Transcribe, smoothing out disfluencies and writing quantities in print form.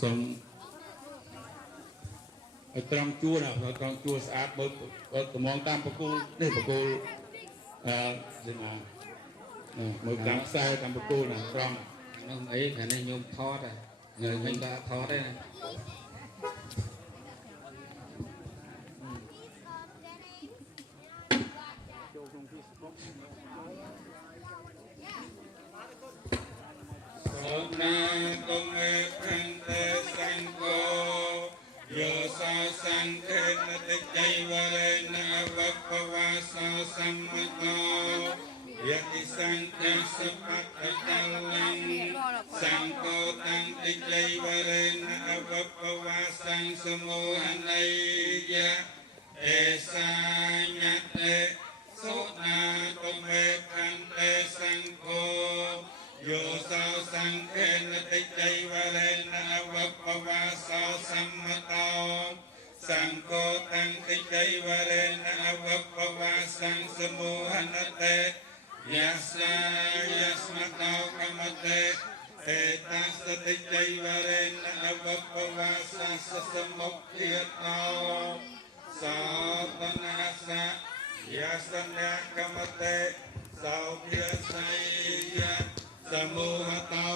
សូមឲ្យត្រង់ជួរណាត្រង់ជួរស្អាតបើកំងតាមបកគោនេះបកគោស្មាមើលតាមខ្សែតាមបកគោណាត្រង់នោះអីខាងនេះញោមថតហើយញោមដាក់ថតទេណាសូមណាកុំឯខាងតែសង្កោយោសោសង្ឃេនតិចៃវរេណវបវាសោសម្មតោយតិសង្ឃសបតកលំសង្កោតੰតិចៃវរេណវបវាសង្ឃសមោហណៃយៈអេសាញតេសុណាកុំឯខាងតែសង្ឃោយោសោសង្ឃេនតិចៃវរេណវបវាសោសម្មតោសង្ឃោតੰតិចៃវរេណវបវាសង្ឃសមោហណតេយាសាយស្មតោកមតេអេតាសតិចៃវរេណវបវាសង្ឃសមុខិតោសោបនាសៈយាសនៈកមតេសោភិស័យយៈសមោហតោ